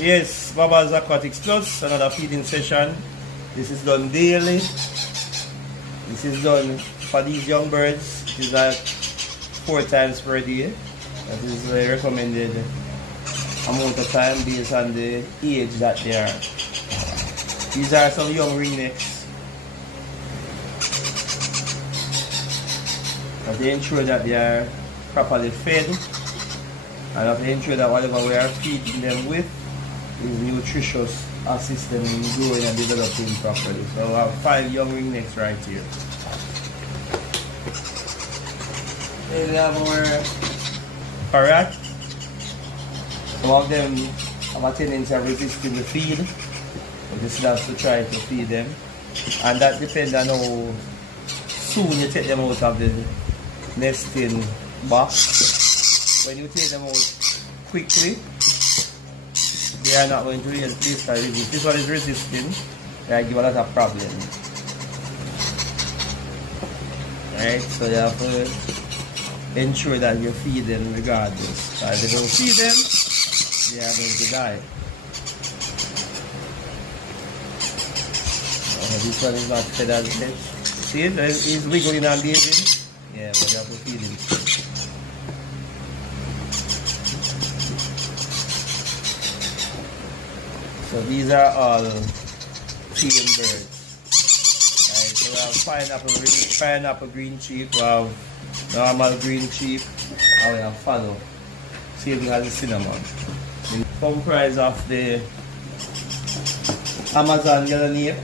Yes, Baba's Aquatics Plus, another feeding session. This is done daily. This is done for these young birds. It is like 4 times per day. That is the recommended amount of time based on the age that they are. These are some young ringnecks. But they ensure that they are properly fed, and have to ensure that whatever we are feeding them with is nutritious, assist them in growing and developing properly. So we have 5 young ringnecks right here. Then we have our parrot. Some of them have a tendency of resisting the feed, but you still have to try to feed them. And that depends on how soon you take them out of the nesting box. When you take them out quickly, they are not going to resist. This one is resisting, they give a lot of problems. Right, so you have to ensure that you feed them regardless. If you don't feed them, they are going to die. This one is not fed as much. See it? He's wiggling and bathing. Yeah, but you have to feed him. So these are all feeding birds. Right, so we have pineapple green cheek, we have normal green cheek, and we have fallow. Same thing as the cinnamon. It comprises of the Amazon yellow nape.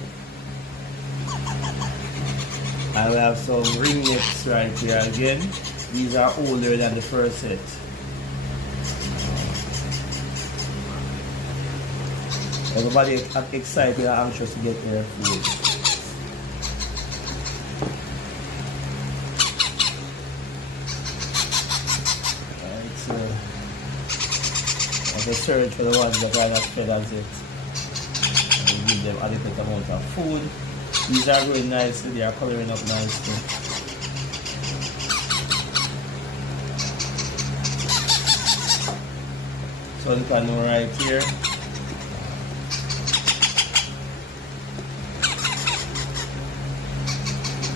And we have some ringnecks right here again. These are older than the first set. Everybody is excited and anxious to get their food. Alright, so I search for the ones that are not fed as it. And give them adequate amount of food. These are growing nicely, they are coloring up nicely. Sun canoe right here.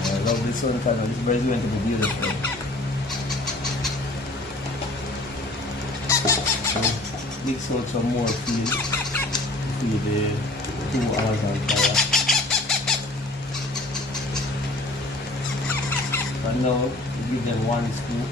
I love this sun canoe, this bird is going to be beautiful. So, mix out some more feed to the 2 Amazon parrots. And now, give them 1 scoop.